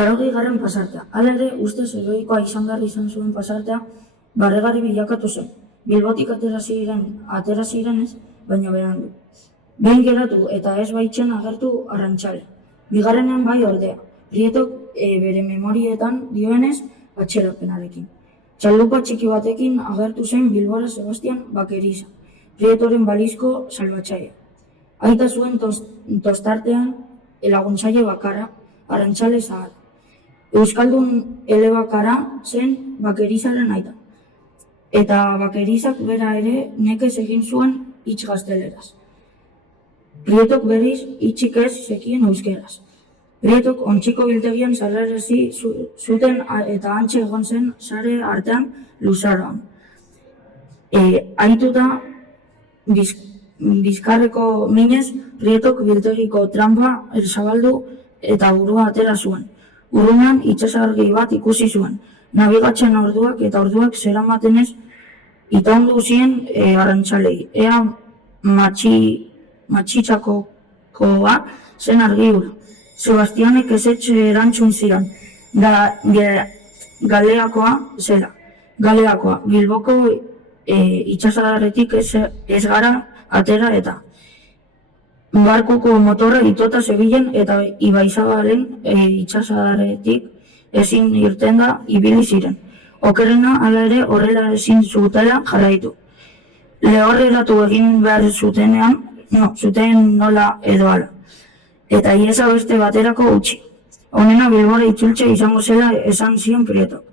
80. pasartea. Hala ere, ustez heroikoa izan zuen pasartea, barregarri bilakatu zen. Bilbotik atera zirenez, baina berandu. Behin geratu eta ez baitzen agertu Arrantzale. Bigarrenean bai ordea, Prietok bere memorietan dioenez atxerapenarekin. Txalupa txiki batekin agertu zen Bilbora Sebastian Bakeriza, Prietoren balizko salbatzailea. Aita zuen tostartean laguntzaile bakarra, Arrantzale zahar. Euskaldun elebakara zen Bakerizaren aita. Eta Bakerizak bera ere nekez egin zuen hitz gazteleraz. Prietok berriz hitzik ez zekien euskeraz. Prietok ontziko biltegian sarrarazi zuten eta hantxe egon zen sare artean luzaroan. Aituta bizkarreko minez, Prietok biltegiko trampa zabaldu eta burua atera zuen. Urrunan itsasargi bat ikusi zuen. Nabigatzen orduak zeramatenez itaundu zien Arrantzalei. Ea matxitzakoa zen argiura. Sebastianek ezetxe erantzun zidan. Galeakoa zela. Galeakoa, Bilboko itsasadarretik ez gara atera eta. Barkuko motorra itota zebilen eta Ibaizabalen itsasadarretik ezin irten da ibili ziren. Okerrena hala ere horrela ezin zutela jarraitu. Lehorreratu egin behar zuten nola edo ala. Eta iesa beste baterako utzi. Honena Bilbora itzultze izango zela esan zion Prietok,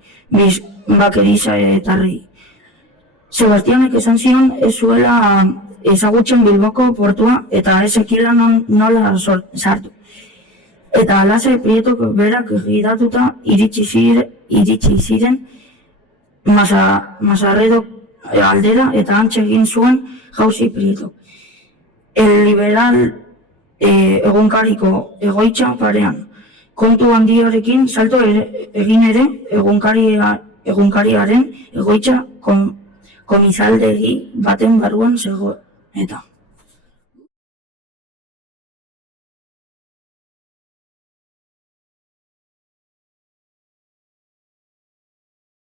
Bakeriza etarrei. Sebastianek esan zion ez zuela ezagutzen Bilboko portua eta ez zekiela nola sartu. Eta alaze Prietok berak gidatuta iritsi ziren Mazarredo aldera eta hantxe egin zuen jauzi Prietok. Liberal egunkariko egoitza parean. Kontu handiarekin salto egin ere egunkariaren egoitza komisaldegi baten barruan zegoen eta.